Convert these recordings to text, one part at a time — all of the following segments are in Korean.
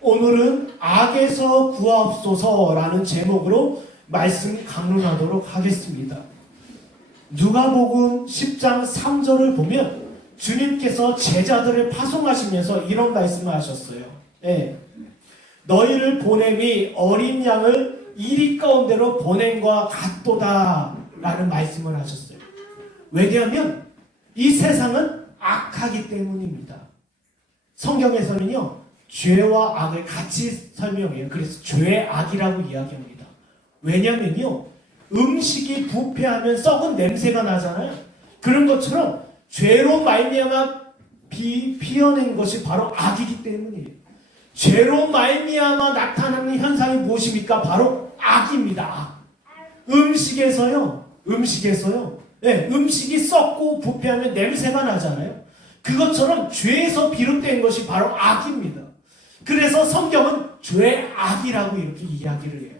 오늘은 악에서 구하옵소서라는 제목으로 말씀 강론하도록 하겠습니다. 누가복음 10장 3절을 보면 주님께서 제자들을 파송하시면서 이런 말씀을 하셨어요. 너희를 보냄이 어린 양을 이리 가운데로 보냄과 같도다 라는 말씀을 하셨어요. 왜냐하면 이 세상은 악하기 때문입니다. 성경에서는요, 죄와 악을 같이 설명해요. 그래서 죄악이라고 이야기합니다. 왜냐면요, 음식이 부패하면 썩은 냄새가 나잖아요. 그런 것처럼 죄로 말미암아 피어낸 것이 바로 악이기 때문이에요. 죄로 말미암아 나타나는 현상이 무엇입니까? 바로 악입니다. 음식에서요, 음식이 썩고 부패하면 냄새가 나잖아요. 그것처럼 죄에서 비롯된 것이 바로 악입니다. 그래서 성경은 죄악이라고 이렇게 이야기를 해요.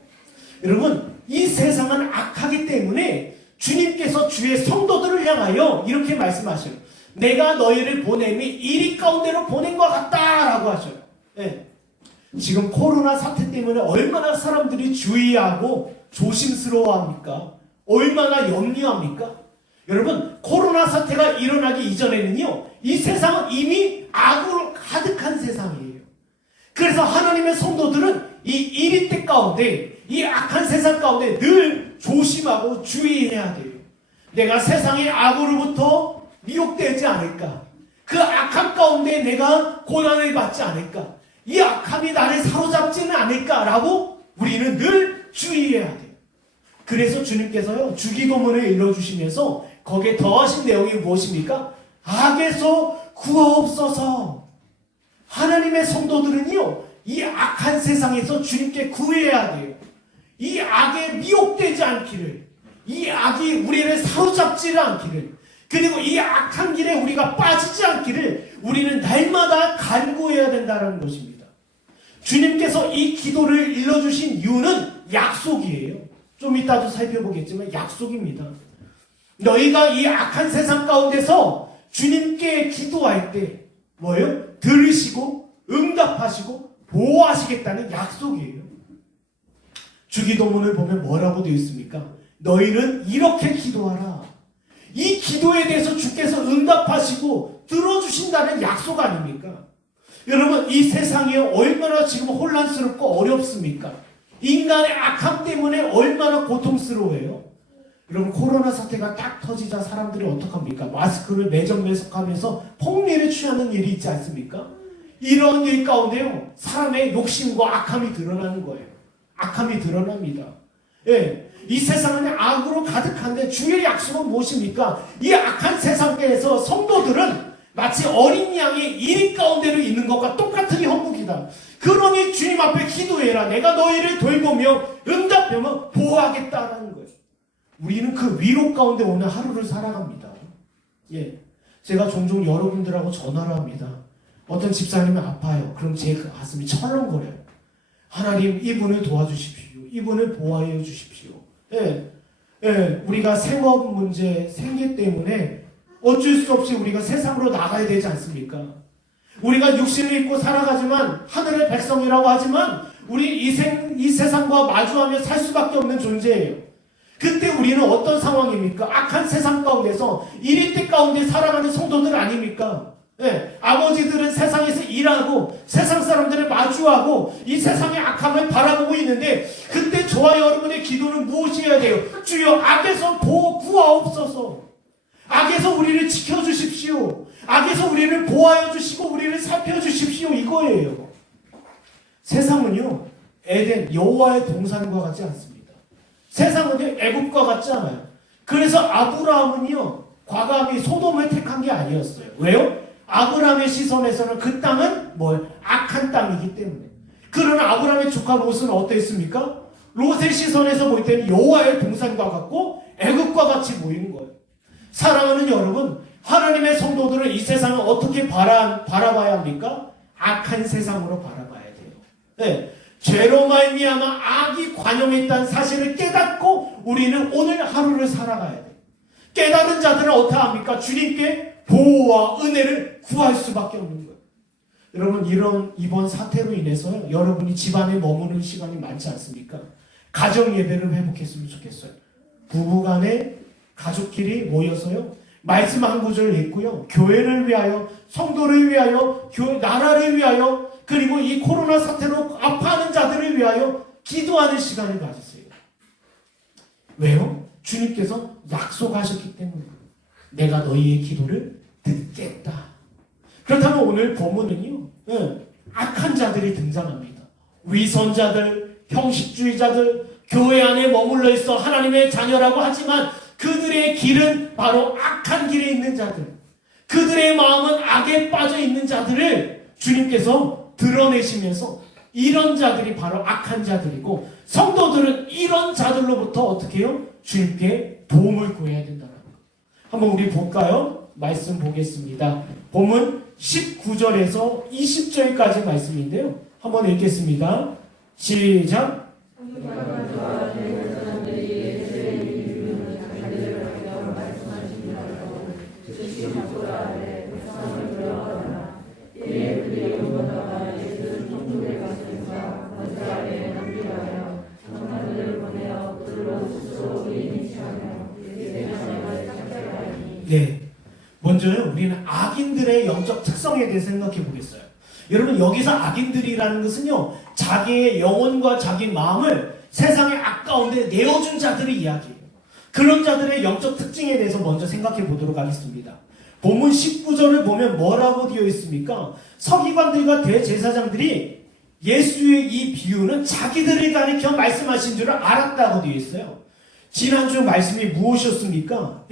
여러분, 이 세상은 악하기 때문에 주님께서 주의 성도들을 향하여 이렇게 말씀하셔요. 내가 너희를 보냄이 이리 가운데로 보낸 것 같다라고 하셔요. 지금 코로나 사태 때문에 얼마나 사람들이 주의하고 조심스러워합니까? 얼마나 염려합니까? 여러분, 코로나 사태가 일어나기 이전에는요, 이 세상은 이미 악으로 가득한 세상이에요. 그래서 하나님의 성도들은 이 이리 때 가운데, 이 악한 세상 가운데 늘 조심하고 주의해야 돼요. 내가 세상의 악으로부터 미혹되지 않을까? 그 악함 가운데 내가 고난을 받지 않을까? 이 악함이 나를 사로잡지는 않을까라고 우리는 늘 주의해야 돼요. 그래서 주님께서요, 주기도문을 일러주시면서 거기에 더하신 내용이 무엇입니까? 악에서 구하옵소서. 하나님의 성도들은요, 이 악한 세상에서 주님께 구해야 돼요. 이 악에 미혹되지 않기를, 이 악이 우리를 사로잡지를 않기를, 그리고 이 악한 길에 우리가 빠지지 않기를 우리는 날마다 간구해야 된다는 것입니다. 주님께서 이 기도를 일러주신 이유는 약속이에요. 좀 이따도 살펴보겠지만 약속입니다. 너희가 이 악한 세상 가운데서 주님께 기도할 때 뭐예요? 들으시고 응답하시고 보호하시겠다는 약속이에요. 주기도문을 보면 뭐라고 되어 있습니까? 너희는 이렇게 기도하라. 이 기도에 대해서 주께서 응답하시고 들어주신다는 약속 아닙니까? 여러분, 이 세상이 얼마나 지금 혼란스럽고 어렵습니까? 인간의 악함 때문에 얼마나 고통스러워해요. 여러분, 코로나 사태가 딱 터지자 사람들이 어떡합니까? 마스크를 매정매석하면서 폭리를 취하는 일이 있지 않습니까? 이런 일 가운데요, 사람의 욕심과 악함이 드러나는 거예요. 악함이 드러납니다. 이 세상은 악으로 가득한데 주의 약속은 무엇입니까? 이 악한 세상에서 성도들은 마치 어린 양이 이리 가운데로 있는 것과 똑같은 형국이다. 그러니 주님 앞에 기도해라. 내가 너희를 돌보며 응답하며 보호하겠다라는 거예요. 우리는 그 위로 가운데 오늘 하루를 살아갑니다. 제가 종종 여러분들하고 전화를 합니다. 어떤 집사님은 아파요. 그럼 제 가슴이 철렁거려요. 하나님, 이분을 도와주십시오. 이분을 보호해 주십시오. 우리가 생업 문제, 생계 때문에 어쩔 수 없이 우리가 세상으로 나가야 되지 않습니까? 우리가 육신을 입고 살아가지만 하늘의 백성이라고 하지만 우리 이 세상과 마주하며 살 수밖에 없는 존재예요. 그때 우리는 어떤 상황입니까? 악한 세상 가운데서 이리때 가운데 살아가는 성도들 아닙니까? 아버지들은 세상에서 일하고 세상 사람들을 마주하고 이 세상의 악함을 바라보고 있는데 그때 저와 여러분의 기도는 무엇이어야 돼요? 주여, 악에서 구하옵소서. 악에서 우리를 지켜주십시오. 악에서 우리를 보호하여 주시고 우리를 살펴주십시오. 이거예요. 세상은요, 에덴 여호와의 동산과 같지 않습니다. 세상은요, 애굽과 같지 않아요. 그래서 아브라함은요, 과감히 소돔을 택한 게 아니었어요. 왜요? 아브라함의 시선에서는 그 땅은 악한 땅이기 때문에. 그러나 아브라함의 조카 롯은 어땠습니까? 롯의 시선에서 볼 때는 여호와의 동산과 같고 애굽과 같이 보이는 거예요. 사랑하는 여러분, 하나님의 성도들은 이 세상을 어떻게 바라봐야 합니까? 악한 세상으로 바라봐야 돼요. 죄로 말미암아 악이 관영했다는 사실을 깨닫고 우리는 오늘 하루를 살아가야 돼요. 깨달은 자들은 어떻게 합니까? 주님께 보호와 은혜를 구할 수밖에 없는 거예요. 여러분 이번 사태로 인해서 여러분이 집안에 머무는 시간이 많지 않습니까? 가정 예배를 회복했으면 좋겠어요. 부부간에 가족끼리 모여서요. 말씀 한 구절 읽고요. 교회를 위하여, 성도를 위하여, 나라를 위하여, 그리고 이 코로나 사태로 아파하는 자들을 위하여 기도하는 시간을 가지세요. 왜요? 주님께서 약속하셨기 때문에 내가 너희의 기도를 듣겠다. 그렇다면 오늘 본문은요, 악한 자들이 등장합니다. 위선자들, 형식주의자들, 교회 안에 머물러 있어 하나님의 자녀라고 하지만 그들의 길은 바로 악한 길에 있는 자들, 그들의 마음은 악에 빠져 있는 자들을 주님께서 드러내시면서 이런 자들이 바로 악한 자들이고, 성도들은 이런 자들로부터 어떻게 해요? 주님께 도움을 구해야 된다는 거. 한번 우리 볼까요? 말씀 보겠습니다. 본문 19절에서 20절까지 말씀인데요. 한번 읽겠습니다. 시작. 네, 먼저요, 우리는 악인들의 영적 특성에 대해서 생각해 보겠어요. 여러분, 여기서 악인들이라는 것은요, 자기의 영혼과 자기 마음을 세상의 악 가운데 내어준 자들의 이야기예요. 그런 자들의 영적 특징에 대해서 먼저 생각해 보도록 하겠습니다. 본문 19절을 보면 뭐라고 되어 있습니까? 서기관들과 대제사장들이 예수의 이 비유는 자기들을 가리켜 말씀하신 줄을 알았다고 되어 있어요. 지난주 말씀이 무엇이었습니까?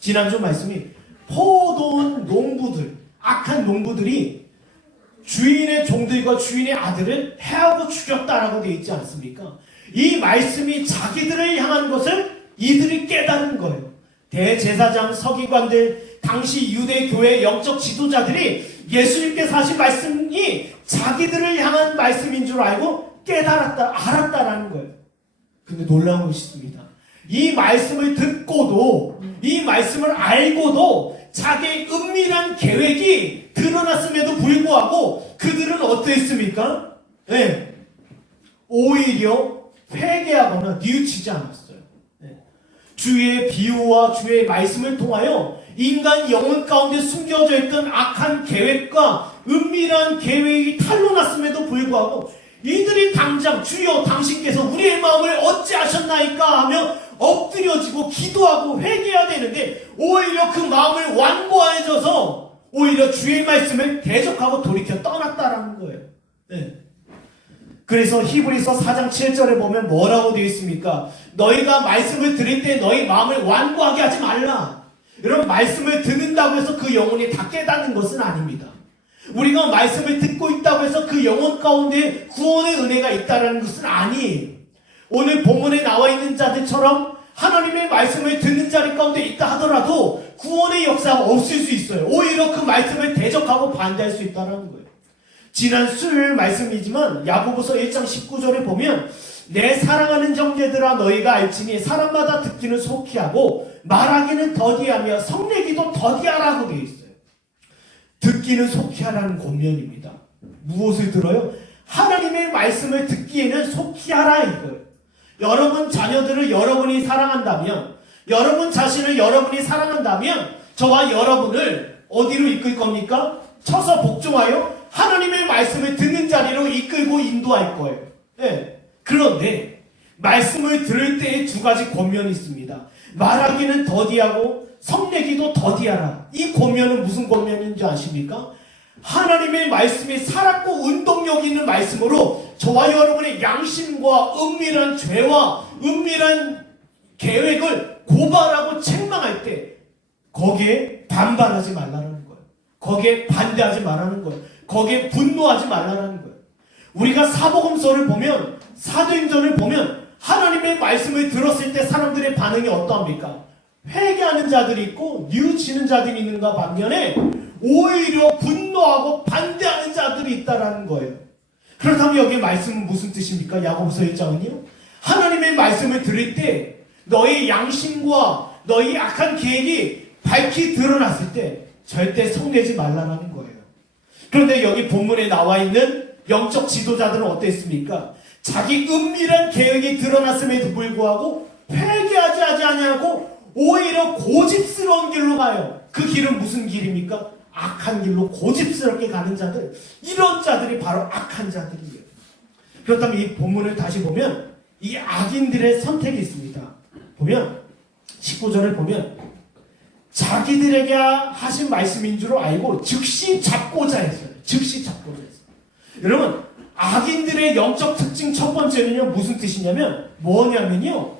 지난주 말씀이 포도원 농부들, 악한 농부들이 주인의 종들과 주인의 아들을 해하고 죽였다라고 되어 있지 않습니까? 이 말씀이 자기들을 향한 것을 이들이 깨달은 거예요. 대제사장, 서기관들, 당시 유대교회 영적 지도자들이 예수님께서 하신 말씀이 자기들을 향한 말씀인 줄 알고 알았다라는 거예요. 근데 놀라운 것이 있습니다. 이 말씀을 듣고도, 이 말씀을 알고도 자기의 은밀한 계획이 드러났음에도 불구하고 그들은 어땠습니까? 오히려 회개하거나 뉘우치지 않았어요. 주의 비유와 주의 말씀을 통하여 인간 영혼 가운데 숨겨져 있던 악한 계획과 은밀한 계획이 탄로났음에도 불구하고 이들이 당장 주여 당신께서 우리의 마음을 어찌하셨나이까 하며 엎드려지고 기도하고 회개해야 되는데, 오히려 그 마음을 완고해져서 오히려 주의 말씀을 대적하고 돌이켜 떠났다라는 거예요. 그래서 히브리서 4장 7절에 보면 뭐라고 되어 있습니까? 너희가 말씀을 들을 때 너희 마음을 완고하게 하지 말라. 여러분, 말씀을 듣는다고 해서 그 영혼이 다 깨닫는 것은 아닙니다. 우리가 말씀을 듣고 있다고 해서 그 영혼 가운데 구원의 은혜가 있다는 것은 아니에요. 오늘 본문에 나와 있는 자들처럼 하나님의 말씀을 듣는 자리 가운데 있다 하더라도 구원의 역사가 없을 수 있어요. 오히려 그 말씀을 대적하고 반대할 수 있다는 거예요. 지난 수요일 말씀이지만 야고보서 1장 19절에 보면 내 사랑하는 형제들아 너희가 알지니 사람마다 듣기는 속히 하고 말하기는 더디하며 성내기도 더디하라고 되어 있어요. 듣기는 속히 하라는 권면입니다. 무엇을 들어요? 하나님의 말씀을 듣기에는 속히 하라 이거예요. 여러분 자녀들을 여러분이 사랑한다면, 여러분 자신을 여러분이 사랑한다면 저와 여러분을 어디로 이끌 겁니까? 쳐서 복종하여 하나님의 말씀을 듣는 자리로 이끌고 인도할 거예요. 그런데 말씀을 들을 때에 두 가지 권면이 있습니다. 말하기는 더디하고 성내기도 더디하라. 이 권면은 무슨 권면인지 아십니까? 하나님의 말씀이 살았고 운동력 있는 말씀으로 저와 여러분의 양심과 은밀한 죄와 은밀한 계획을 고발하고 책망할 때 거기에 반발하지 말라는 거예요. 거기에 반대하지 말라는 거예요. 거기에 분노하지 말라는 거예요. 우리가 사복음서를 보면, 사도행전을 보면 하나님의 말씀을 들었을 때 사람들의 반응이 어떠합니까? 회개하는 자들이 있고 뉘우치는 자들이 있는가 반면에 오히려 분노하고 반대하는 자들이 있다라는 거예요. 그렇다면 여기에 말씀은 무슨 뜻입니까? 야고보서 1장은요. 하나님의 말씀을 들을 때 너희 양심과 너희 악한 계획이 밝히 드러났을 때 절대 성내지 말라는 거예요. 그런데 여기 본문에 나와 있는 영적 지도자들은 어땠습니까? 자기 은밀한 계획이 드러났음에도 불구하고 회개하지 아니하고 오히려 고집스러운 길로 가요. 그 길은 무슨 길입니까? 악한 길로 고집스럽게 가는 자들, 이런 자들이 바로 악한 자들이에요. 그렇다면 이 본문을 다시 보면 이 악인들의 선택이 있습니다. 보면 19절을 보면 자기들에게 하신 말씀인 줄 알고 즉시 잡고자 했어요. 즉시 잡고자 했어요. 여러분, 악인들의 영적 특징 첫 번째는요, 무슨 뜻이냐면 뭐냐면요,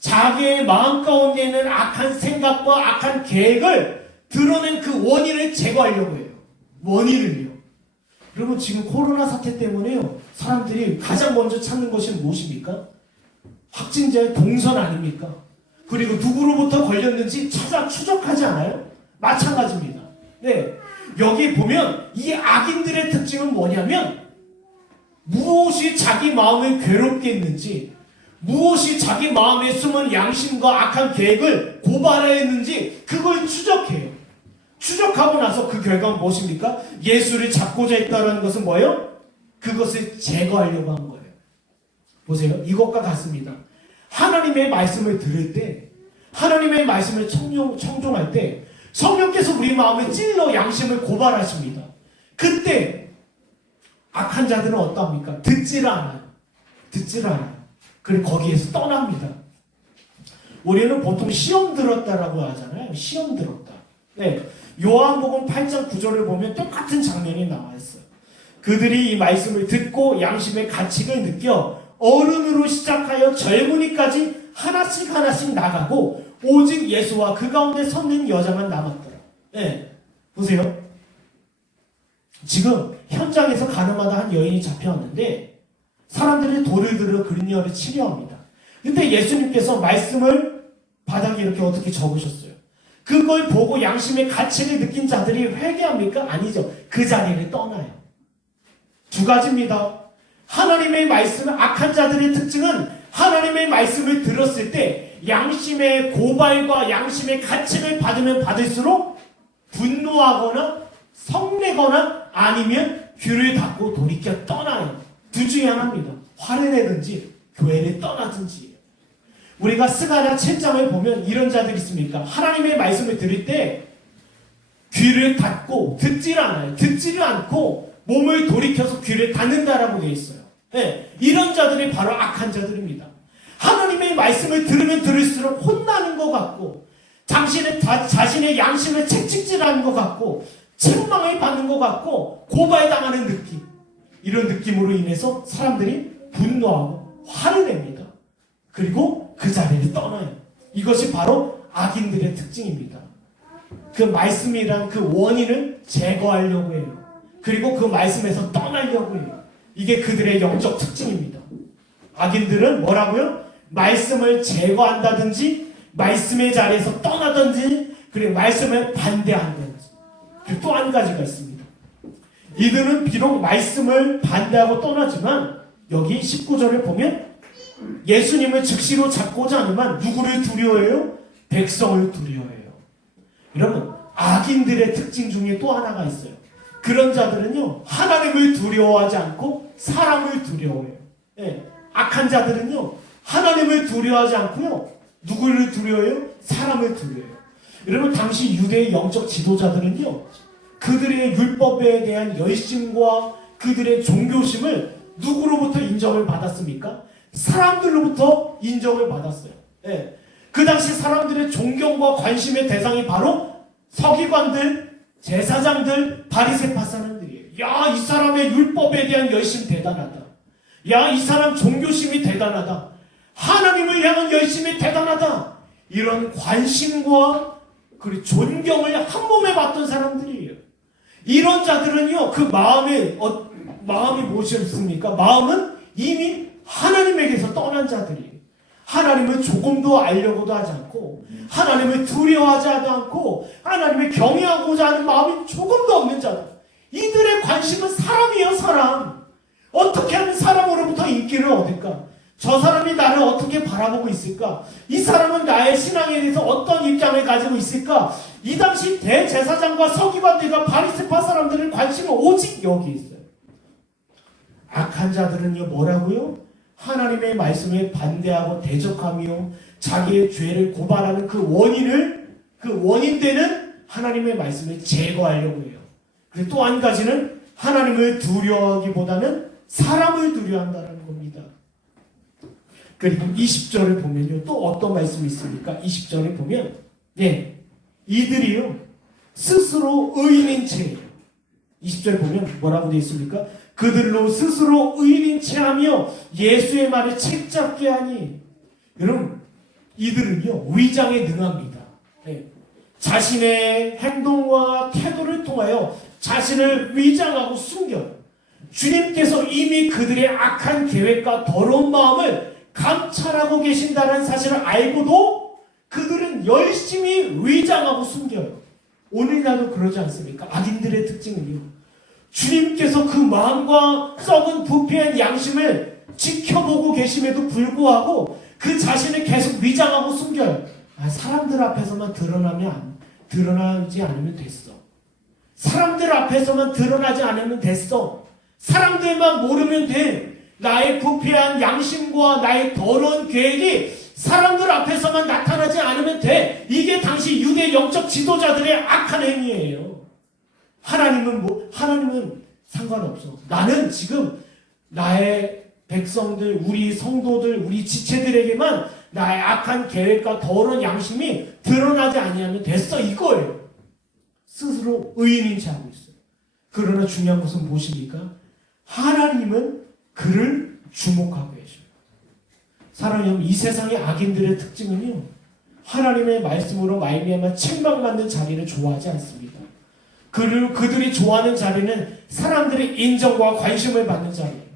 자기의 마음 가운데 있는 악한 생각과 악한 계획을 드러낸 그 원인을 제거하려고 해요. 원인을요. 여러분, 지금 코로나 사태 때문에요, 사람들이 가장 먼저 찾는 것이 무엇입니까? 확진자의 동선 아닙니까? 그리고 누구로부터 걸렸는지 찾아 추적하지 않아요? 마찬가지입니다. 네, 여기 보면 이 악인들의 특징은 뭐냐면 무엇이 자기 마음을 괴롭게 했는지, 무엇이 자기 마음에 숨은 양심과 악한 계획을 고발했는지 그걸 추적해요. 추적하고 나서 그 결과는 무엇입니까? 예수를 잡고자 했다는 것은 뭐예요? 그것을 제거하려고 한 거예요. 보세요. 이것과 같습니다. 하나님의 말씀을 들을 때, 하나님의 말씀을 청종할 때 성령께서 우리 마음을 찔러 양심을 고발하십니다. 그때 악한 자들은 어떠합니까? 듣지를 않아요. 듣지를 않아요. 그리고 거기에서 떠납니다. 우리는 보통 시험 들었다라고 하잖아요. 시험 들었다. 네, 요한복음 8장 9절을 보면 똑같은 장면이 나와 있어요. 그들이 이 말씀을 듣고 양심의 가책을 느껴 어른으로 시작하여 젊은이까지 하나씩 나가고 오직 예수와 그 가운데 섰는 여자만 남았더라. 네, 보세요. 지금 현장에서 가늠하다 한 여인이 잡혀왔는데 사람들이 돌을 들어 그녀를 치료합니다. 근데 예수님께서 말씀을 바닥에 이렇게 어떻게 적으셨어요? 그걸 보고 양심의 가책을 느낀 자들이 회개합니까? 아니죠. 그 자리를 떠나요. 두 가지입니다. 하나님의 말씀은, 악한 자들의 특징은 하나님의 말씀을 들었을 때 양심의 고발과 양심의 가책을 받으면 받을수록 분노하거나 성내거나 아니면 귀를 닫고 돌이켜 떠나요. 둘 중에 하나입니다. 화를 내든지 교회를 떠나든지. 우리가 스가랴 7장을 보면 이런 자들이 있습니까? 하나님의 말씀을 들을 때 귀를 닫고 듣지를 않아요. 듣지를 않고 몸을 돌이켜서 귀를 닫는다라고 되어 있어요. 네, 이런 자들이 바로 악한 자들입니다. 하나님의 말씀을 들으면 들을수록 혼나는 것 같고 자신의 양심을 채찍질하는 것 같고 책망을 받는 것 같고 고발당하는 느낌, 이런 느낌으로 인해서 사람들이 분노하고 화를 냅니다. 그리고 그 자리를 떠나요. 이것이 바로 악인들의 특징입니다. 그 말씀이란 그 원인을 제거하려고 해요. 그리고 그 말씀에서 떠나려고 해요. 이게 그들의 영적 특징입니다. 악인들은 뭐라고요? 말씀을 제거한다든지 말씀의 자리에서 떠나든지 그리고 말씀을 반대한다든지. 그리고 또 한 가지가 있습니다. 이들은 비록 말씀을 반대하고 떠나지만 여기 19절을 보면 예수님을 즉시로 잡고자 하지만 누구를 두려워해요? 백성을 두려워해요. 여러분, 악인들의 특징 중에 또 하나가 있어요. 그런 자들은요, 하나님을 두려워하지 않고 사람을 두려워해요. 네, 악한 자들은요, 하나님을 두려워하지 않고요, 누구를 두려워해요? 사람을 두려워해요. 여러분, 당시 유대의 영적 지도자들은요, 그들의 율법에 대한 열심과 그들의 종교심을 누구로부터 인정을 받았습니까? 사람들로부터 인정을 받았어요. 네. 그 당시 사람들의 존경과 관심의 대상이 바로 서기관들, 제사장들, 바리새파 사람들이에요. 야, 이 사람의 율법에 대한 열심 대단하다. 야, 이 사람 종교심이 대단하다. 하나님을 향한 열심이 대단하다. 이런 관심과 그리고 존경을 한 몸에 받던 사람들이에요. 이런 자들은요, 그 마음이 무엇이었습니까? 마음은 이미 하나님에게서 떠난 자들이에요. 하나님을 조금도 알려고도 하지 않고, 하나님을 두려워하지 않고, 하나님을 경외하고자 하는 마음이 조금도 없는 자들. 이들의 관심은 사람이에요, 사람. 어떻게 하면 사람으로부터 인기를 얻을까? 저 사람이 나를 어떻게 바라보고 있을까? 이 사람은 나의 신앙에 대해서 어떤 입장을 가지고 있을까? 이 당시 대제사장과 서기관들과 바리새파 사람들은 관심은 오직 여기 있어요. 악한 자들은요 뭐라고요? 하나님의 말씀에 반대하고 대적하며 자기의 죄를 고발하는 그 원인되는 하나님의 말씀을 제거하려고 해요. 그리고 또 한 가지는 하나님을 두려워하기보다는 사람을 두려워한다는 겁니다. 그리고 20절을 보면요 또 어떤 말씀이 있습니까? 20절에 보면 이들이요 스스로 의인인 채 20절에 보면 뭐라고 되어 있습니까? 그들로 스스로 의인인 채하며 예수의 말을 책잡게 하니. 여러분 이들은요 위장에 능합니다. 자신의 행동과 태도를 통하여 자신을 위장하고 숨겨요. 주님께서 이미 그들의 악한 계획과 더러운 마음을 감찰하고 계신다는 사실을 알고도 그들은 열심히 위장하고 숨겨요. 오늘날도 그러지 않습니까? 악인들의 특징은요. 주님께서 그 마음과 썩은 부패한 양심을 지켜보고 계심에도 불구하고 그 자신을 계속 위장하고 숨겨요. 사람들 앞에서만 드러나지 않으면 됐어. 사람들 앞에서만 드러나지 않으면 됐어. 사람들만 모르면 돼. 나의 부패한 양심과 나의 더러운 계획이 사람들 앞에서만 나타나지 않으면 돼. 이게 당시 유대 영적 지도자들의 악한 행위예요. 하나님은 상관없어. 나는 지금 나의 백성들, 우리 성도들, 우리 지체들에게만 나의 악한 계획과 더러운 양심이 드러나지 아니하면 됐어 이거예요. 스스로 의인인 채 하고 있어요. 그러나 중요한 것은 무엇입니까? 하나님은 그를 주목하고 계셔요. 사랑하는 여러분, 이 세상의 악인들의 특징은요 하나님의 말씀으로 말미암아 책망받는 자리를 좋아하지 않습니다. 그들이 좋아하는 자리는 사람들의 인정과 관심을 받는 자리예요.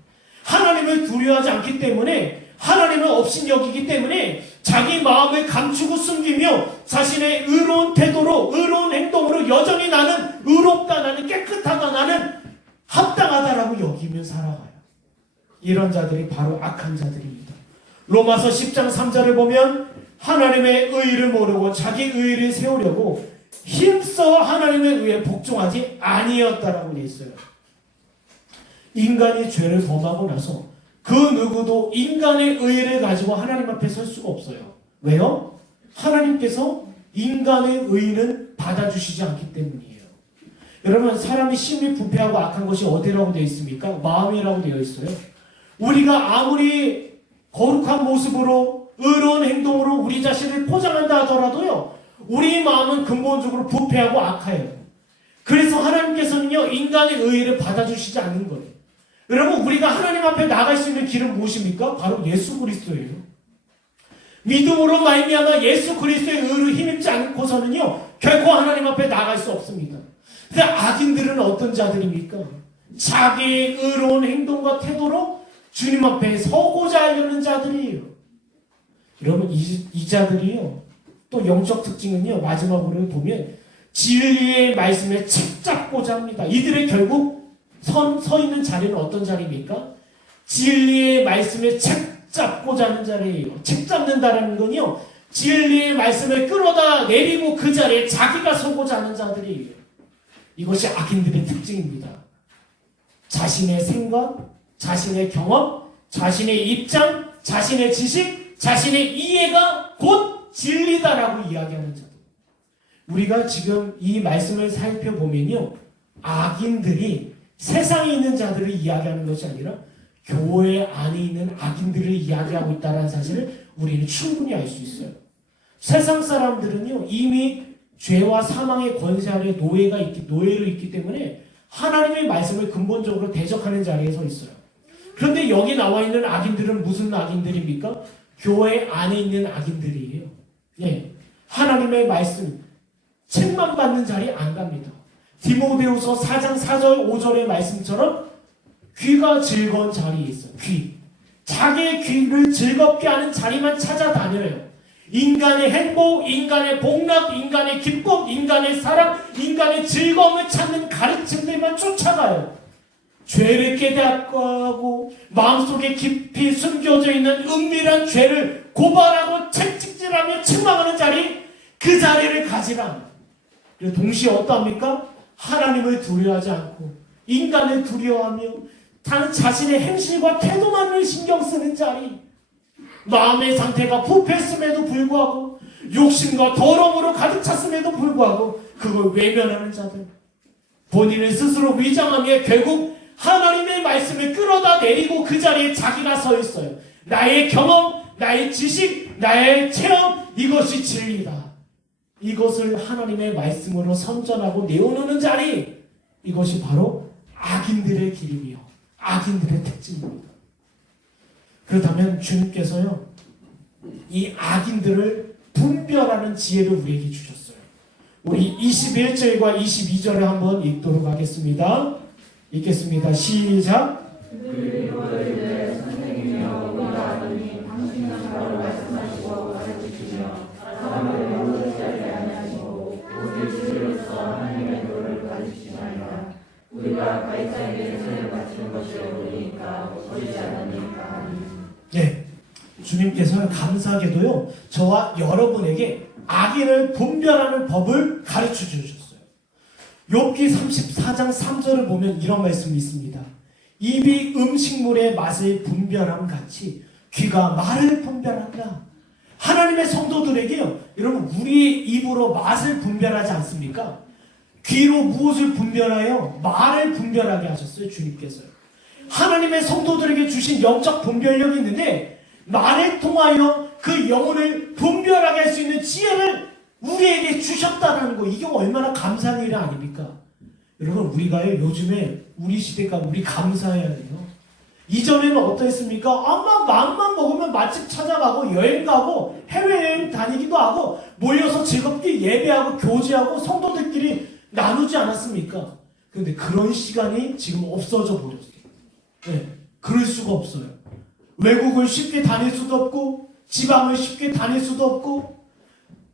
하나님을 두려워하지 않기 때문에, 하나님을 업신여기기 때문에 자기 마음을 감추고 숨기며 자신의 의로운 태도로, 의로운 행동으로 여전히 나는 의롭다, 나는 깨끗하다, 나는 합당하다라고 여기며 살아가요. 이런 자들이 바로 악한 자들입니다. 로마서 10장 3절을 보면 하나님의 의의를 모르고 자기 의의를 세우려고 힘써 하나님의 의에 복종하지 아니었다라고 되어 있어요. 인간이 죄를 범하고 나서 그 누구도 인간의 의의를 가지고 하나님 앞에 설 수가 없어요. 왜요? 하나님께서 인간의 의의는 받아주시지 않기 때문이에요. 여러분, 사람이 심히 부패하고 악한 것이 어디라고 되어 있습니까? 마음이라고 되어 있어요. 우리가 아무리 거룩한 모습으로 의로운 행동으로 우리 자신을 포장한다 하더라도요, 우리 마음은 근본적으로 부패하고 악해요. 그래서 하나님께서는요, 인간의 의의를 받아주시지 않는 거예요. 여러분, 우리가 하나님 앞에 나갈 수 있는 길은 무엇입니까? 바로 예수 그리스도예요. 믿음으로 말미암아 예수 그리스도의 의로 힘입지 않고서는요, 결코 하나님 앞에 나갈 수 없습니다. 근데 악인들은 어떤 자들입니까? 자기의 의로운 행동과 태도로 주님 앞에 서고자 하려는 자들이에요. 여러분, 이 자들이요, 또 영적 특징은요, 마지막으로 보면 진리의 말씀에 책 잡고자 합니다. 이들의 결국 서 있는 자리는 어떤 자리입니까? 진리의 말씀에 책 잡고자 하는 자리예요. 책 잡는다는 건요, 진리의 말씀을 끌어다 내리고 그 자리에 자기가 서고자 하는 자들이에요. 이것이 악인들의 특징입니다. 자신의 생각, 자신의 경험, 자신의 입장, 자신의 지식, 자신의 이해가 곧 진리다라고 이야기하는 자들. 우리가 지금 이 말씀을 살펴보면요, 악인들이 세상에 있는 자들을 이야기하는 것이 아니라 교회 안에 있는 악인들을 이야기하고 있다는 사실을 우리는 충분히 알 수 있어요. 세상 사람들은요, 이미 죄와 사망의 권세 아래 노예로 있기 때문에 하나님의 말씀을 근본적으로 대적하는 자리에 서 있어요. 그런데 여기 나와 있는 악인들은 무슨 악인들입니까? 교회 안에 있는 악인들이에요. 예, 하나님의 말씀 책만 받는 자리에 안 갑니다. 디모데후서 4장 4절 5절의 말씀처럼 귀가 즐거운 자리에 있어요. 귀. 자기의 귀를 즐겁게 하는 자리만 찾아다녀요. 인간의 행복, 인간의 복락, 인간의 기쁨, 인간의 사랑, 인간의 즐거움을 찾는 가르침들만 쫓아가요. 죄를 깨닫고 마음속에 깊이 숨겨져 있는 은밀한 죄를 고발하고 채찍질하며 책망하는 자리, 그 자리를 가지라. 그리고 동시에 어떠합니까? 하나님을 두려워하지 않고 인간을 두려워하며 다른 자신의 행실과 태도만을 신경 쓰는 자리, 마음의 상태가 부패했음에도 불구하고 욕심과 더러움으로 가득 찼음에도 불구하고 그걸 외면하는 자들, 본인을 스스로 위장하며 결국 하나님의 말씀을 끌어다 내리고 그 자리에 자기가 서 있어요. 나의 경험, 나의 지식, 나의 체험, 이것이 진리다. 이것을 하나님의 말씀으로 선전하고 내어놓는 자리, 이것이 바로 악인들의 길이며 악인들의 특징입니다. 그렇다면 주님께서요, 이 악인들을 분별하는 지혜를 우리에게 주셨어요. 우리 21절과 22절을 한번 읽도록 하겠습니다. 읽겠습니다. 시작. 선생님이여 우리가 아니 당신은 바로 말씀하시고 가르치시며 사람을 모르게 하지 아니하시고 오직 주로서 하나님의 도를 가르치시나이다. 우리가 가이사에게 세를 바치는 것이 옳으니까 옳지 않으니까. 네, 주님께서 감사하게도요 저와 여러분에게 악인을 분별하는 법을 가르쳐 주셨어요. 욥기 34장 3절을 보면 이런 말씀이 있습니다. 입이 음식물의 맛을 분별함 같이 귀가 말을 분별한다. 하나님의 성도들에게요, 여러분, 우리의 입으로 맛을 분별하지 않습니까? 귀로 무엇을 분별하여 말을 분별하게 하셨어요, 주님께서요. 하나님의 성도들에게 주신 영적 분별력이 있는데 말을 통하여 그 영혼을 분별하게 할 수 있는 지혜를 우리에게 주셨다는 거, 이게 얼마나 감사한 일 아닙니까? 여러분, 우리가요 요즘에 우리 시대가 우리 감사해야 돼요. 이전에는 어떠했습니까? 아마 마음만 먹으면 맛집 찾아가고 여행 가고 해외여행 다니기도 하고 모여서 즐겁게 예배하고 교제하고 성도들끼리 나누지 않았습니까? 그런데 그런 시간이 지금 없어져 버렸어요. 네, 그럴 수가 없어요. 외국을 쉽게 다닐 수도 없고 지방을 쉽게 다닐 수도 없고,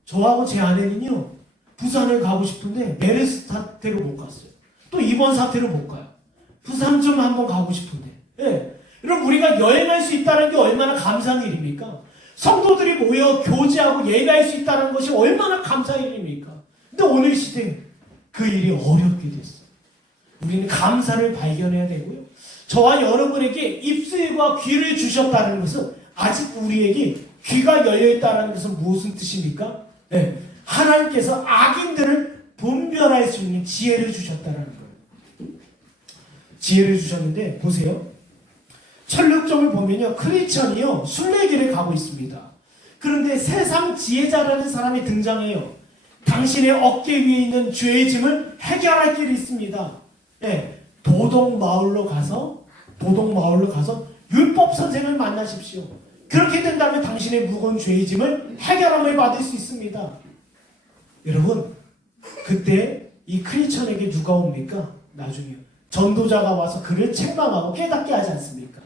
저하고 제 아내는요 부산을 가고 싶은데 메르스 사태로 못 갔어요. 또 이번 사태로 못 가요. 부산 좀 한번 가고 싶은데. 예. 여러분, 우리가 여행할 수 있다는 게 얼마나 감사한 일입니까? 성도들이 모여 교제하고 예배할 수 있다는 것이 얼마나 감사한 일입니까? 근데 오늘 시대에 그 일이 어렵게 됐어요. 우리는 감사를 발견해야 되고요. 저와 여러분에게 입술과 귀를 주셨다는 것은 아직 우리에게 귀가 열려있다는 것은 무슨 뜻입니까? 네. 하나님께서 악인들을 분별할 수 있는 지혜를 주셨다는 거예요. 지혜를 주셨는데 보세요. 철력점을 보면요, 크리스천이요 순례길을 가고 있습니다. 그런데 세상 지혜자라는 사람이 등장해요. 당신의 어깨 위에 있는 죄의 짐을 해결할 길이 있습니다. 네. 도덕마을로 가서 율법 선생을 만나십시오. 그렇게 된다면 당신의 무거운 죄의 짐을 해결함을 받을 수 있습니다. 여러분, 그때 이 크리스천에게 누가 옵니까? 나중에 전도자가 와서 그를 책망하고 깨닫게 하지 않습니까?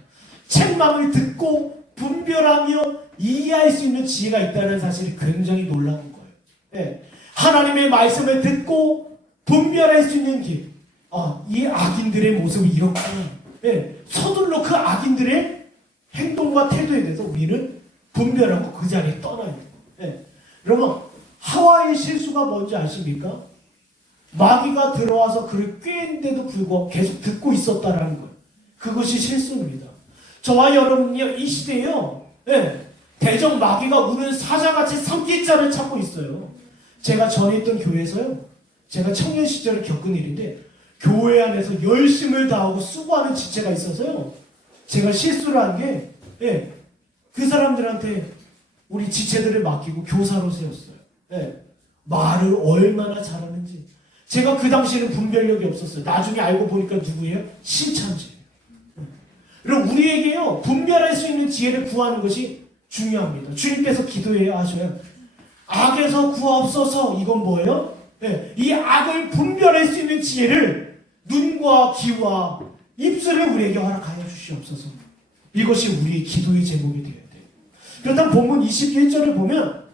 책망을 듣고 분별하며 이해할 수 있는 지혜가 있다는 사실이 굉장히 놀라운 거예요. 네. 하나님의 말씀을 듣고 분별할 수 있는 길. 이 악인들의 모습이 이렇구나. 네. 서둘러 그 악인들의 행동과 태도에 대해서 우리는 분별하고 그 자리에 떠나야 돼요. 네. 여러분, 하와의 실수가 뭔지 아십니까? 마귀가 들어와서 그를 꾀는데도 불구하고 계속 듣고 있었다라는 거예요. 그것이 실수입니다. 저와 여러분이요, 이 시대에요, 네, 대적 마귀가 우는 사자같이 삼킬 자를 찾고 있어요. 제가 전에 있던 교회에서요, 제가 청년 시절에 겪은 일인데, 교회 안에서 열심을 다하고 수고하는 지체가 있어서요, 제가 실수를 한 게, 네, 그 사람들한테 우리 지체들을 맡기고 교사로 세웠어요. 네, 말을 얼마나 잘하는지. 제가 그 당시에는 분별력이 없었어요. 나중에 알고 보니까 누구예요? 신천지예요. 여러분, 우리에게요 분별할 수 있는 지혜를 구하는 것이 중요합니다. 주님께서 기도해야 하셔요. 악에서 구하옵소서. 이건 뭐예요? 네, 이 악을 분별할 수 있는 지혜를 눈과 귀와 입술을 우리에게 허락하여 주시옵소서. 이것이 우리의 기도의 제목이 되어야 돼요. 그렇다면 본문 21절을 보면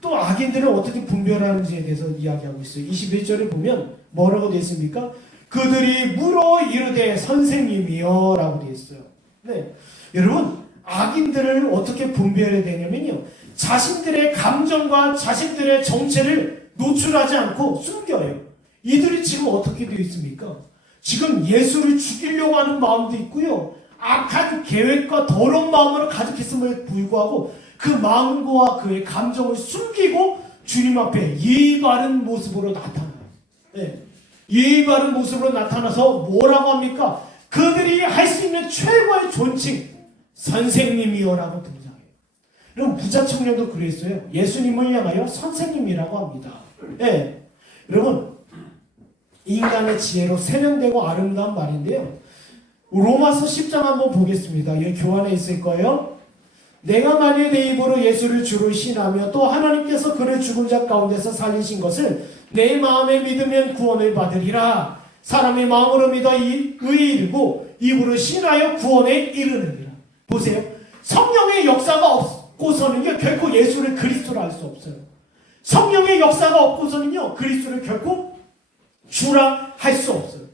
또 악인들을 어떻게 분별하는지에 대해서 이야기하고 있어요. 21절을 보면 뭐라고 되어 있습니까? 그들이 물어 이르되 선생님이여 라고 되어 있어요. 네. 여러분, 악인들을 어떻게 분별해야 되냐면요, 자신들의 감정과 자신들의 정체를 노출하지 않고 숨겨요. 이들이 지금 어떻게 되어 있습니까? 지금 예수를 죽이려고 하는 마음도 있고요. 악한 계획과 더러운 마음으로 가득했음을 불구하고 그 마음과 그의 감정을 숨기고 주님 앞에 예의 바른 모습으로 나타나요. 네. 예의 바른 모습으로 나타나서 뭐라고 합니까? 그들이 할 수 있는 최고의 존칭, 선생님이여라고 등장해요. 여러분, 부자 청년도 그랬어요. 예수님을 향하여 선생님이라고 합니다. 네. 여러분, 인간의 지혜로 세련되고 아름다운 말인데요. 로마서 10장 한번 보겠습니다. 여기 교환에 있을 거예요. 내가 만일 내 입으로 예수를 주로 신하며 또 하나님께서 그를 죽은 자 가운데서 살리신 것을 내 마음에 믿으면 구원을 받으리라. 사람의 마음으로 믿어 의에 이르고 입으로 신하여 구원에 이르느니라. 보세요. 성령의 역사가 없고서는요 결코 예수를 그리스도로 알 수 없어요. 성령의 역사가 없고서는요 그리스도를 결코 주라 할 수 없어요.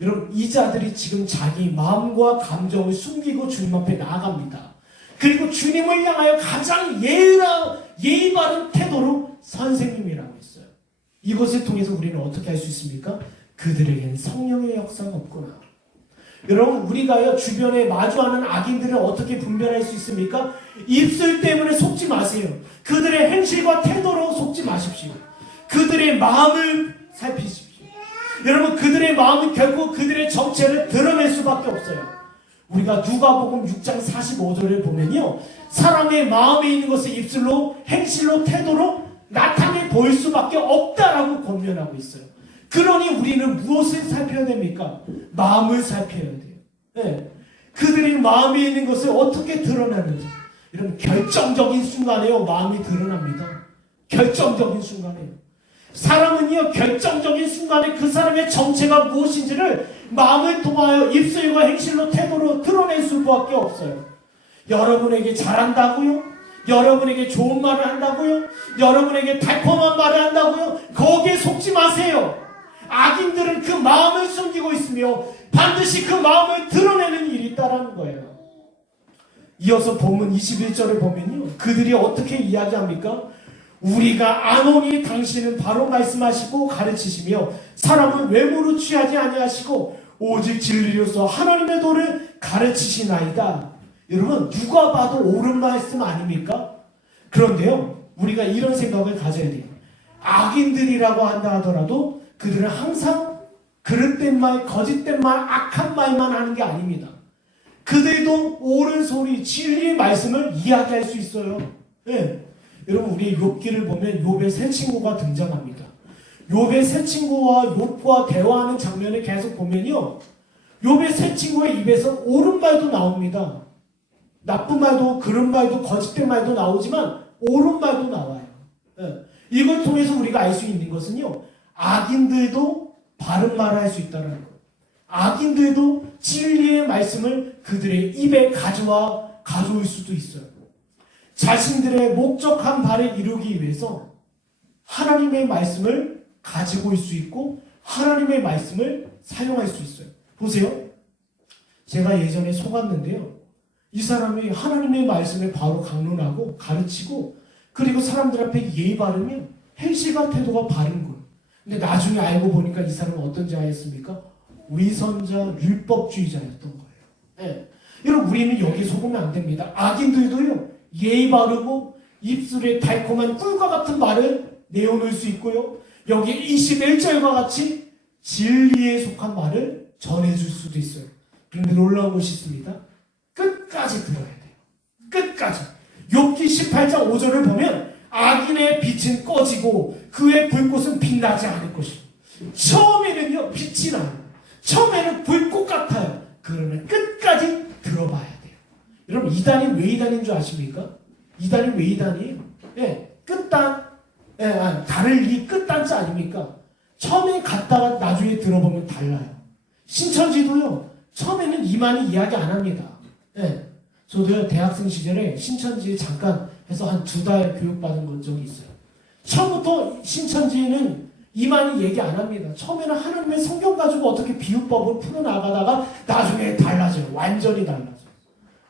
여러분, 이 자들이 지금 자기 마음과 감정을 숨기고 주님 앞에 나아갑니다. 그리고 주님을 향하여 가장 예의 바른 태도로 선생님이라고 했어요. 이것을 통해서 우리는 어떻게 할 수 있습니까? 그들에게는 성령의 역사가 없구나. 여러분, 우리가요 주변에 마주하는 악인들을 어떻게 분별할 수 있습니까? 입술 때문에 속지 마세요. 그들의 행실과 태도로 속지 마십시오. 그들의 마음을 살피십시오. 여러분, 그들의 마음은 결국 그들의 정체를 드러낼 수밖에 없어요. 우리가 누가복음 6장 45절을 보면요, 사람의 마음에 있는 것을 입술로, 행실로, 태도로 나타내 보일 수밖에 없다라고 권면하고 있어요. 그러니 우리는 무엇을 살펴야 됩니까? 마음을 살펴야 돼요. 네. 그들이 마음에 있는 것을 어떻게 드러내는지, 이런 결정적인 순간에요 마음이 드러납니다. 결정적인 순간에요. 사람은요 결정적인 순간에 그 사람의 정체가 무엇인지를 마음을 통하여 입술과 행실로 태도로 드러낼 수밖에 없어요. 여러분에게 잘한다고요? 여러분에게 좋은 말을 한다고요? 여러분에게 달콤한 말을 한다고요? 거기에 속지 마세요. 악인들은 그 마음을 숨기고 있으며 반드시 그 마음을 드러내는 일이 있다라는 거예요. 이어서 본문 21절을 보면요 그들이 어떻게 이야기합니까? 우리가 아노니 당신은 바로 말씀하시고 가르치시며 사람을 외모로 취하지 아니하시고 오직 진리로서 하나님의 도를 가르치시나이다. 여러분, 누가 봐도 옳은 말씀 아닙니까? 그런데요 우리가 이런 생각을 가져야 돼요. 악인들이라고 한다 하더라도 그들은 항상 그릇된 말, 거짓된 말, 악한 말만 하는 게 아닙니다. 그들도 옳은 소리, 진리의 말씀을 이야기할 수 있어요. 네. 여러분, 우리 욥기를 보면 욥의 세 친구가 등장합니다. 욥의 세 친구와 욥과 대화하는 장면을 계속 보면요 욥의 세 친구의 입에서 옳은 말도 나옵니다. 나쁜 말도, 그런 말도, 거짓된 말도 나오지만 옳은 말도 나와요. 네. 이걸 통해서 우리가 알 수 있는 것은요 악인들도 바른 말을 할 수 있다는 거예요. 악인들도 진리의 말씀을 그들의 입에 가져올 수도 있어요. 자신들의 목적한 바를 이루기 위해서 하나님의 말씀을 가지고 올 수 있고 하나님의 말씀을 사용할 수 있어요. 보세요. 제가 예전에 속았는데요. 이 사람이 하나님의 말씀을 바로 강론하고 가르치고 그리고 사람들 앞에 예의 바르면 행실과 태도가 바른 거예요. 근데 나중에 알고 보니까 이 사람은 어떤 자였습니까? 위선자, 율법주의자였던 거예요. 네. 여러분, 우리는 여기 속으면 안 됩니다. 악인들도요 예의 바르고 입술에 달콤한 꿀과 같은 말을 내어놓을 수 있고요 여기 21절과 같이 진리에 속한 말을 전해줄 수도 있어요. 그런데 놀라운 것이 있습니다. 끝까지 들어야 돼요. 끝까지. 욥기 18장 5절을 보면 악인의 빛은 꺼지고 그의 불꽃은 빛나지 않을 것이고 처음에는요 빛이 나요. 처음에는 불꽃 같아요. 그러면 끝까지 들어봐야 돼요. 여러분, 이단이 왜 이단인 줄 아십니까? 이단이 왜 이단이에요? 예, 끝단, 달을 이 끝단자 아닙니까? 처음에 갔다가 나중에 들어보면 달라요. 신천지도요, 처음에는 이만희 이야기 안 합니다. 예, 저도요, 대학생 시절에 신천지 잠깐 해서 한 2달 교육받은 적이 있어요. 처음부터 신천지는 이만희 얘기 안 합니다. 처음에는 하나님의 성경 가지고 어떻게 비유법을 풀어나가다가 나중에 달라져요. 완전히 달라져요.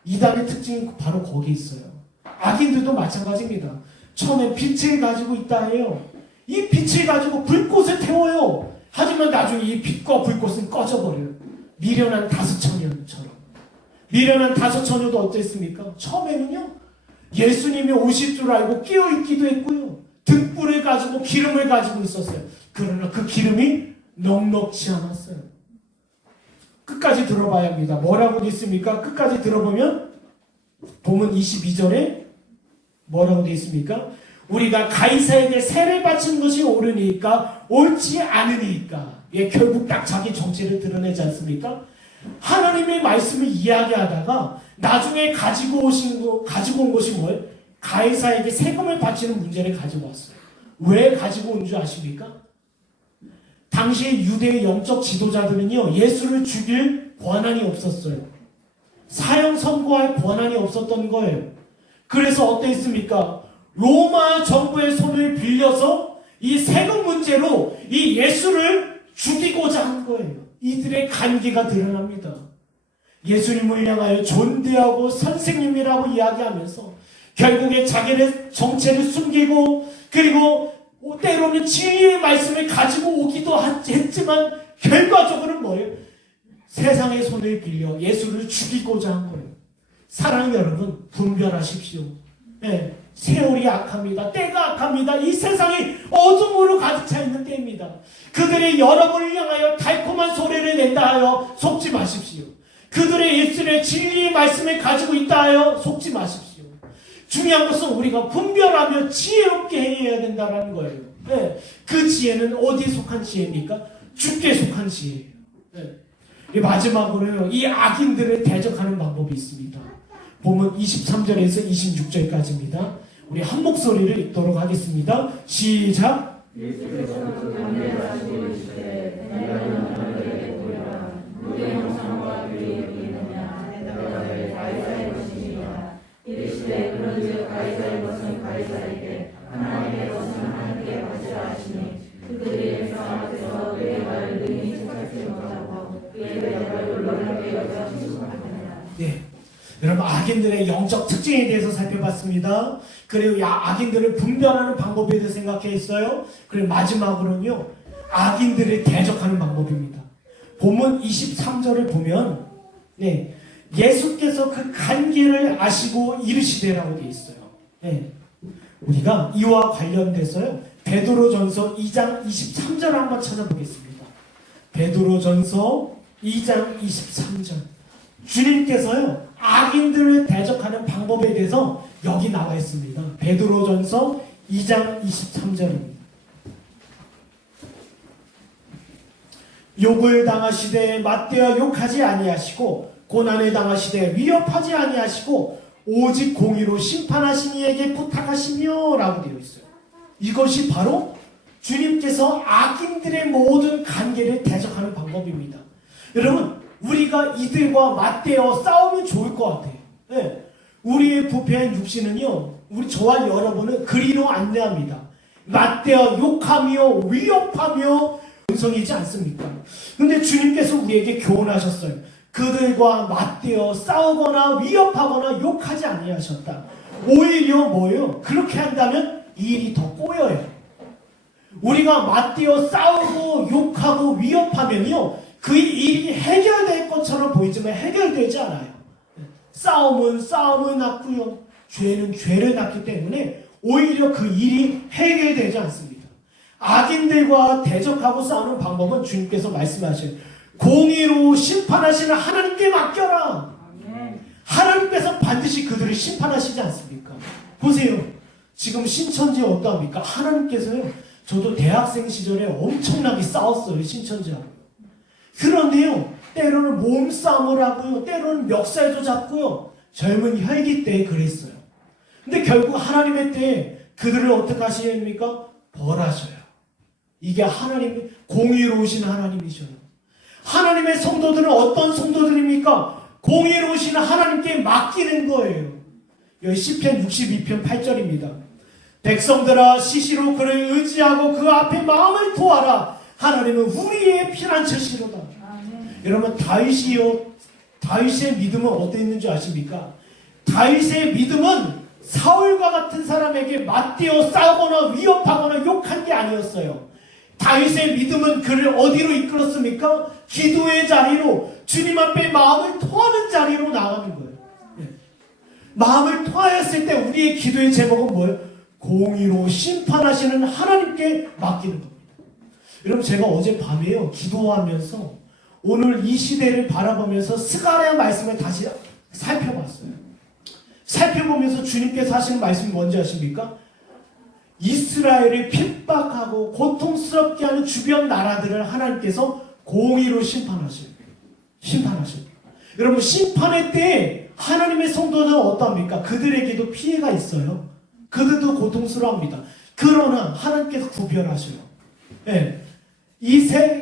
이단의 특징이 바로 거기 있어요. 악인들도 마찬가지입니다. 처음에 빛을 가지고 있다 해요. 이 빛을 가지고 불꽃을 태워요. 하지만 나중에 이 빛과 불꽃은 꺼져버려요. 미련한 다섯 처녀처럼. 미련한 다섯 처녀도 어땠습니까? 처음에는요, 예수님이 오실 줄 알고 깨어있기도 했고요. 등불을 가지고 기름을 가지고 있었어요. 그러나 그 기름이 넉넉지 않았어요. 끝까지 들어봐야 합니다. 뭐라고 돼 있습니까? 끝까지 들어보면 본문 22절에 뭐라고 돼 있습니까? 우리가 가이사에게 세를 바치는 것이 옳으니까 옳지 않으니까. 예, 결국 딱 자기 정체를 드러내지 않습니까? 하나님의 말씀을 이야기하다가 나중에 가지고 온 것이 뭐예요? 가이사에게 세금을 바치는 문제를 가지고 왔어요. 왜 가지고 온 줄 아십니까? 당시의 유대의 영적 지도자들은요, 예수를 죽일 권한이 없었어요. 사형 선고할 권한이 없었던 거예요. 그래서 어땠습니까? 로마 정부의 손을 빌려서 이 세금 문제로 이 예수를 죽이고자 한 거예요. 이들의 간계가 드러납니다. 예수님을 향하여 존대하고 선생님이라고 이야기하면서 결국에 자기의 정체를 숨기고, 그리고 때로는 진리의 말씀을 가지고 오기도 했지만 결과적으로는 뭐예요? 세상의 손을 빌려 예수를 죽이고자 한 거예요. 사랑하는 여러분, 분별하십시오. 네, 세월이 악합니다. 때가 악합니다. 이 세상이 어둠으로 가득 차 있는 때입니다. 그들이 여러분을 향하여 달콤한 소리를 낸다 하여 속지 마십시오. 그들의 입술에 진리의 말씀을 가지고 있다 하여 속지 마십시오. 중요한 것은 우리가 분별하며 지혜롭게 행해야 된다는 거예요. 네. 그 지혜는 어디에 속한 지혜입니까? 주께 속한 지혜예요. 네. 마지막으로요, 이 악인들을 대적하는 방법이 있습니다. 본문 23절에서 26절까지입니다. 우리 한 목소리를 읽도록 하겠습니다. 시작! 예수께서 그 담대를 하시고 이르시되 내가 너희에게 보이라 무대 형상과 규례 여기 있느냐 내가 너희 가이사의 것이니라 이르시되 그런즉 가이사의 것은 가이사에게 하나님의 것은 하나님께 바치라 하시니 그들이 백성 앞에서 그의 말을 능히 쫓지 못하고 그의 대답을 놀랍게 여겨 신속하니라. 네. 여러분, 악인들의 영적 특징에 대해서 살펴봤습니다. 그리고 악인들을 분별하는 방법에 대해서 생각했어요. 그리고 마지막으로는요, 악인들을 대적하는 방법입니다. 본문 23절을 보면, 네, 예수께서 그 간계를 아시고 이르시되라고 되어 있어요. 네, 우리가 이와 관련돼서요, 베드로전서 2장 23절 한번 찾아보겠습니다. 베드로전서 2장 23절. 주님께서요, 악인들을 대적하는 방법에 대해서 여기 나와 있습니다. 베드로전서 2장 23절입니다. 욕을 당하시되 맞대어 욕하지 아니하시고 고난을 당하시되 위협하지 아니하시고 오직 공의로 심판하신 이에게 부탁하시며 라고 되어 있어요. 이것이 바로 주님께서 악인들의 모든 관계를 대적하는 방법입니다. 여러분, 우리가 이들과 맞대어 싸우면 좋을 것 같아요. 네. 우리의 부패한 육신은요, 저와 여러분은 그리로 안내합니다. 맞대어 욕하며 위협하며 본성이지 않습니까? 근데 주님께서 우리에게 교훈하셨어요. 그들과 맞대어 싸우거나 위협하거나 욕하지 아니하셨다. 오히려 뭐예요? 그렇게 한다면 일이 더 꼬여요. 우리가 맞대어 싸우고 욕하고 위협하면요, 그 일이 해결될 것처럼 보이지만 해결되지 않아요. 싸움은 싸움을 낳고요, 죄는 죄를 낳기 때문에 오히려 그 일이 해결되지 않습니다. 악인들과 대적하고 싸우는 방법은 주님께서 말씀하셔요. 공의로 심판하시는 하나님께 맡겨라. 하나님께서 반드시 그들을 심판하시지 않습니까? 보세요. 지금 신천지 어떠합니까? 하나님께서요, 저도 대학생 시절에 엄청나게 싸웠어요, 신천지하고. 그런데요, 때로는 몸싸움을 하고요, 때로는 멱살도 잡고요, 젊은 혈기 때에 그랬어요. 근데 결국 하나님의 때에 그들을 어떻게 하십니까? 벌하셔요. 이게 하나님, 공의로우신 하나님이셔요. 하나님의 성도들은 어떤 성도들입니까? 공의로우신 하나님께 맡기는 거예요. 여기 시편 62편 8절입니다. 백성들아, 시시로 그를 의지하고 그 앞에 마음을 구하라. 하나님은 우리의 피난처시로다. 여러분, 다윗의 믿음은 어디에 있는 줄 아십니까? 다윗의 믿음은 사울과 같은 사람에게 맞대어 싸우거나 위협하거나 욕한 게 아니었어요. 다윗의 믿음은 그를 어디로 이끌었습니까? 기도의 자리로, 주님 앞에 마음을 토하는 자리로 나가는 거예요. 마음을 토하였을 때 우리의 기도의 제목은 뭐예요? 공의로 심판하시는 하나님께 맡기는 겁니다. 여러분, 제가 어젯밤에요, 기도하면서 오늘 이 시대를 바라보면서 스가랴 말씀을 다시 살펴봤어요. 살펴보면서 주님께서 하시는 말씀이 뭔지 아십니까? 이스라엘을 핍박하고 고통스럽게 하는 주변 나라들을 하나님께서 공의로 심판하십니다. 여러분, 심판의 때에 하나님의 성도는 어떠합니까? 그들에게도 피해가 있어요. 그들도 고통스러워합니다. 그러나 하나님께서 구별하셔요. 네.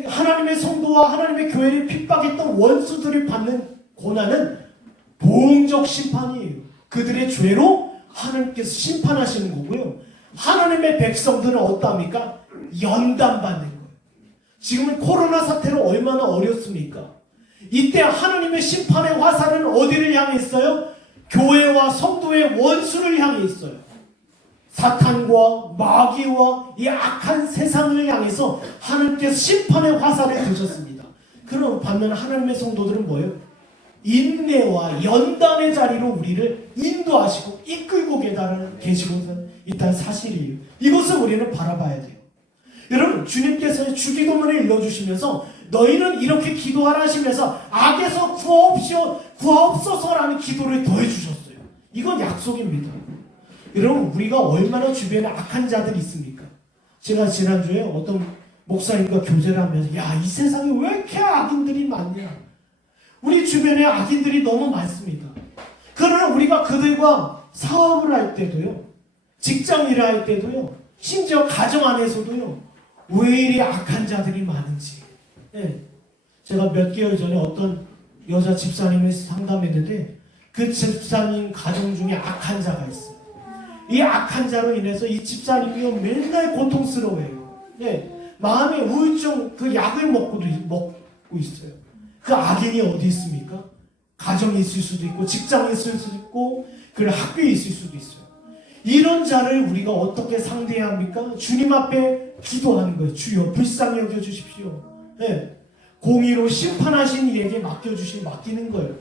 하나님의 성도와 하나님의 교회를 핍박했던 원수들을 받는 고난은 보응적 심판이에요. 그들의 죄로 하나님께서 심판하시는 거고요. 하나님의 백성들은 어떠합니까? 연단받는 거예요. 지금은 코로나 사태로 얼마나 어렵습니까? 이때 하나님의 심판의 화살은 어디를 향해 있어요? 교회와 성도의 원수를 향해 있어요. 사탄과 마귀와 이 악한 세상을 향해서 하나님께서 심판의 화살을 드셨습니다. 그럼 반면 하나님의 성도들은 뭐예요? 인내와 연단의 자리로 우리를 인도하시고 이끌고 계시고 있다는 사실이에요. 이것을 우리는 바라봐야 돼요. 여러분, 주님께서 주기도문을 읽어주시면서 너희는 이렇게 기도하라 하시면서 악에서 구하옵소서라는 기도를 더해주셨어요. 이건 약속입니다. 여러분, 우리가 얼마나 주변에 악한 자들이 있습니까? 제가 지난주에 어떤 목사님과 교제를 하면서 야, 이 세상에 왜 이렇게 악인들이 많냐? 우리 주변에 악인들이 너무 많습니다. 그러나 우리가 그들과 사업을 할 때도요, 직장 일을 할 때도요, 심지어 가정 안에서도요, 왜 이리 악한 자들이 많은지. 네. 제가 몇 개월 전에 어떤 여자 집사님을 상담했는데 그 집사님 가정 중에 악한 자가 있어요. 이 악한 자로 인해서 이 집사님이 맨날 고통스러워해요. 네. 마음에 우울증 그 약을 먹고 있어요. 그 악인이 어디 있습니까? 가정에 있을 수도 있고 직장에 있을 수도 있고 그 학교에 있을 수도 있어요. 이런 자를 우리가 어떻게 상대해야 합니까? 주님 앞에 기도하는 거예요. 주여 불쌍히 여겨주십시오. 네. 공의로 심판하신 이에게 맡기는 거예요.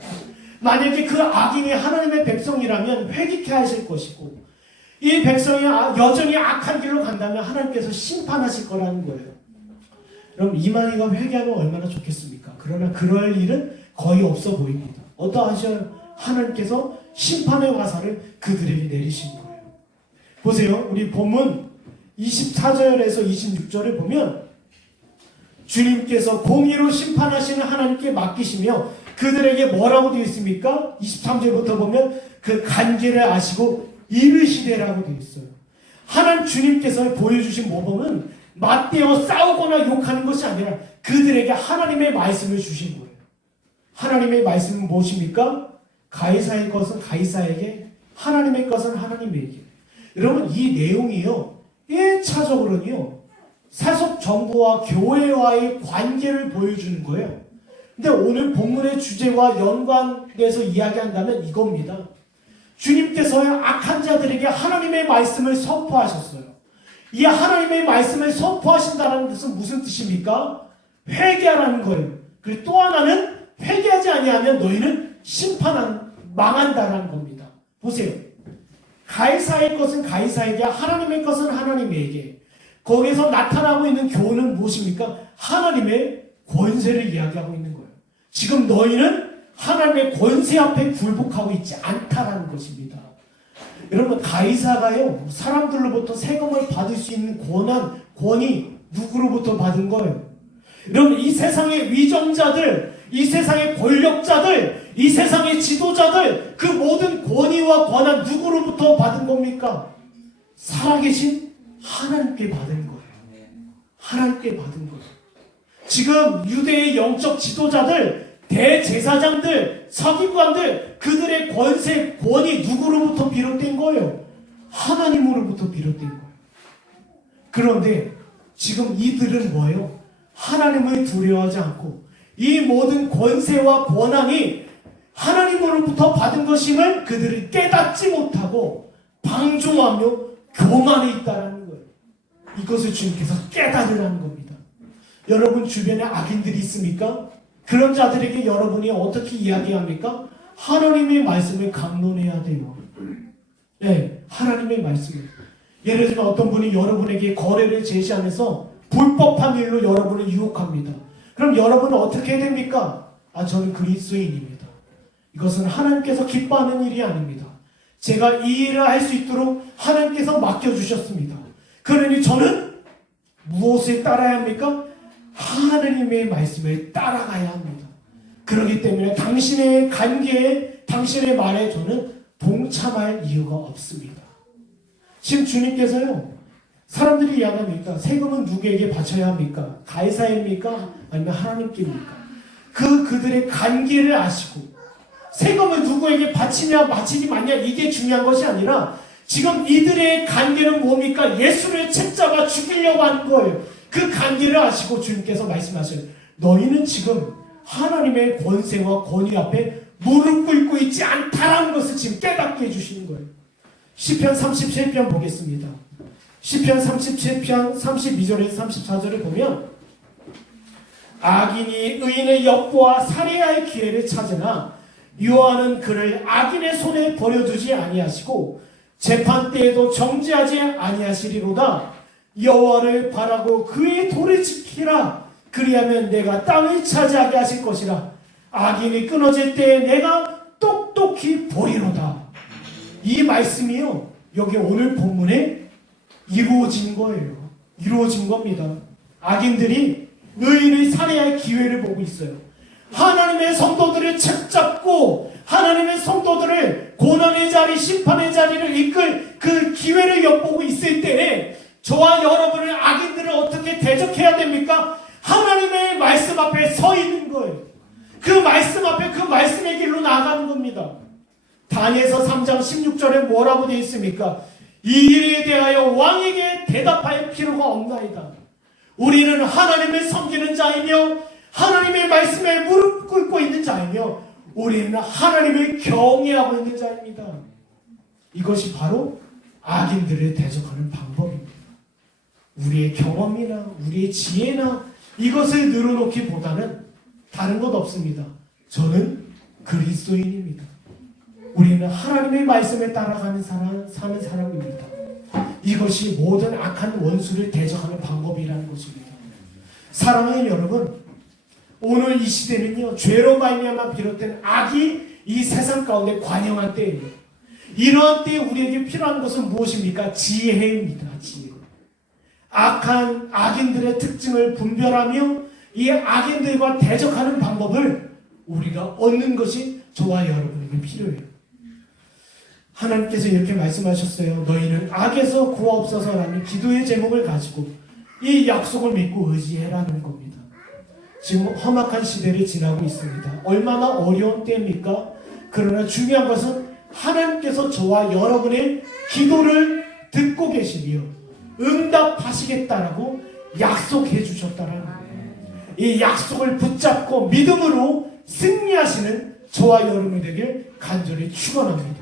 만약에 그 악인이 하나님의 백성이라면 회개케 하실 것이고 이 백성이 여전히 악한 길로 간다면 하나님께서 심판하실 거라는 거예요. 그럼 이만희가 회개하면 얼마나 좋겠습니까? 그러나 그럴 일은 거의 없어 보입니다. 어떠하셔요? 하나님께서 심판의 화살을 그들에게 내리신 거예요. 보세요. 우리 본문 24절에서 26절을 보면 주님께서 공의로 심판하시는 하나님께 맡기시며 그들에게 뭐라고 되어 있습니까? 23절부터 보면 그 간계를 아시고 이르시되라고 되어 있어요. 하나님 주님께서 보여주신 모범은 맞대어 싸우거나 욕하는 것이 아니라 그들에게 하나님의 말씀을 주신 거예요. 하나님의 말씀은 무엇입니까? 가이사의 것은 가이사에게, 하나님의 것은 하나님에게. 여러분, 이 내용이요, 1차적으로는요, 세속 정부와 교회와의 관계를 보여주는 거예요. 근데 오늘 본문의 주제와 연관돼서 이야기한다면 이겁니다. 주님께서요, 악한 자들에게 하나님의 말씀을 선포하셨어요. 이 하나님의 말씀을 선포하신다는 뜻은 무슨 뜻입니까? 회개하라는 거예요. 그리고 또 하나는 회개하지 아니하면 너희는 망한다라는 겁니다. 보세요. 가이사의 것은 가이사에게, 하나님의 것은 하나님에게. 거기에서 나타나고 있는 교훈은 무엇입니까? 하나님의 권세를 이야기하고 있는 거예요. 지금 너희는 하나님의 권세 앞에 굴복하고 있지 않다라는 것입니다. 여러분, 가이사가요, 사람들로부터 세금을 받을 수 있는 권위, 누구로부터 받은 거예요? 여러분, 이 세상의 위정자들, 이 세상의 권력자들, 이 세상의 지도자들, 그 모든 권위와 권한 누구로부터 받은 겁니까? 살아계신 하나님께 받은 거예요. 하나님께 받은 거예요. 지금 유대의 영적 지도자들, 대제사장들, 서기관들, 그들의 권세, 권위 누구로부터 비롯된 거예요? 하나님으로부터 비롯된 거예요. 그런데 지금 이들은 뭐예요? 하나님을 두려워하지 않고 이 모든 권세와 권한이 하나님으로부터 받은 것임을 그들이 깨닫지 못하고 방종하며 교만에 있다라는 거예요. 이것을 주님께서 깨달으라는 겁니다. 여러분 주변에 악인들이 있습니까? 그런 자들에게 여러분이 어떻게 이야기합니까? 하나님의 말씀을 강론해야 돼요. 네, 하나님의 말씀을. 예를 들면 어떤 분이 여러분에게 거래를 제시하면서 불법한 일로 여러분을 유혹합니다. 그럼 여러분은 어떻게 해야 됩니까? 저는 그리스도인입니다. 이것은 하나님께서 기뻐하는 일이 아닙니다. 제가 이 일을 할 수 있도록 하나님께서 맡겨주셨습니다. 그러니 저는 무엇을 따라야 합니까? 하나님의 말씀을 따라가야 합니다. 그렇기 때문에 당신의 관계에, 당신의 말에 저는 동참할 이유가 없습니다. 지금 주님께서요, 사람들이 이야기합니까? 세금은 누구에게 바쳐야 합니까? 가이사입니까? 아니면 하나님께입니까? 그들의 관계를 아시고 세금을 누구에게 바치냐 바치지 마냐 이게 중요한 것이 아니라 지금 이들의 관계는 뭡니까? 예수를 책잡아 죽이려고 하는 거예요. 그 관계를 아시고 주님께서 말씀하셔요. 너희는 지금 하나님의 권세와 권위 앞에 무릎 꿇고 있지 않다라는 것을 지금 깨닫게 해주시는 거예요. 시편 37편 보겠습니다. 시편 37편 32절에서 34절을 보면 악인이 의인의 엿보아 살해할 기회를 찾으나 여호와는 그를 악인의 손에 버려두지 아니하시고 재판 때에도 정죄하지 아니하시리로다. 여호와를 바라고 그의 도를 지키라. 그리하면 내가 땅을 차지하게 하실 것이라. 악인이 끊어질 때에 내가 똑똑히 보리로다. 이 말씀이요, 여기 오늘 본문에 이루어진 거예요. 이루어진 겁니다. 악인들이 의인을 살해할 기회를 보고 있어요. 하나님의 성도들을 책잡고 하나님의 성도들을 고난의 자리, 심판의 자리를 이끌 그 기회를 엿보고 있을 때에 저와 여러분은 악인들을 어떻게 대적해야 됩니까? 하나님의 말씀 앞에 서 있는 거예요. 그 말씀 앞에 그 말씀의 길로 나가는 겁니다. 다니엘서 3장 16절에 뭐라고 되어 있습니까? 이 일에 대하여 왕에게 대답할 필요가 없나이다. 우리는 하나님을 섬기는 자이며 하나님의 말씀에 무릎 꿇고 있는 자이며 우리는 하나님을 경외하고 있는 자입니다. 이것이 바로 악인들을 대적하는 방법입니다. 우리의 경험이나 우리의 지혜나 이것을 늘어놓기보다는 다른 것 없습니다. 저는 그리스도인입니다. 우리는 하나님의 말씀에 따라가는 사는 사람입니다. 이것이 모든 악한 원수를 대적하는 방법이라는 것입니다. 사랑하는 여러분, 오늘 이 시대는요, 죄로 말미암아 비롯된 악이 이 세상 가운데 관영할 때예요. 이러한 때에 우리에게 필요한 것은 무엇입니까? 지혜입니다. 지혜. 악한 악인들의 특징을 분별하며 이 악인들과 대적하는 방법을 우리가 얻는 것이 저와 여러분에게 필요해요. 하나님께서 이렇게 말씀하셨어요. 너희는 악에서 구하옵소서라는 기도의 제목을 가지고 이 약속을 믿고 의지해라는 겁니다. 지금 험악한 시대를 지나고 있습니다. 얼마나 어려운 때입니까? 그러나 중요한 것은 하나님께서 저와 여러분의 기도를 듣고 계시며 응답하시겠다라고 약속해 주셨다라는 거예요. 이 약속을 붙잡고 믿음으로 승리하시는 저와 여러분이 되길 간절히 축원합니다.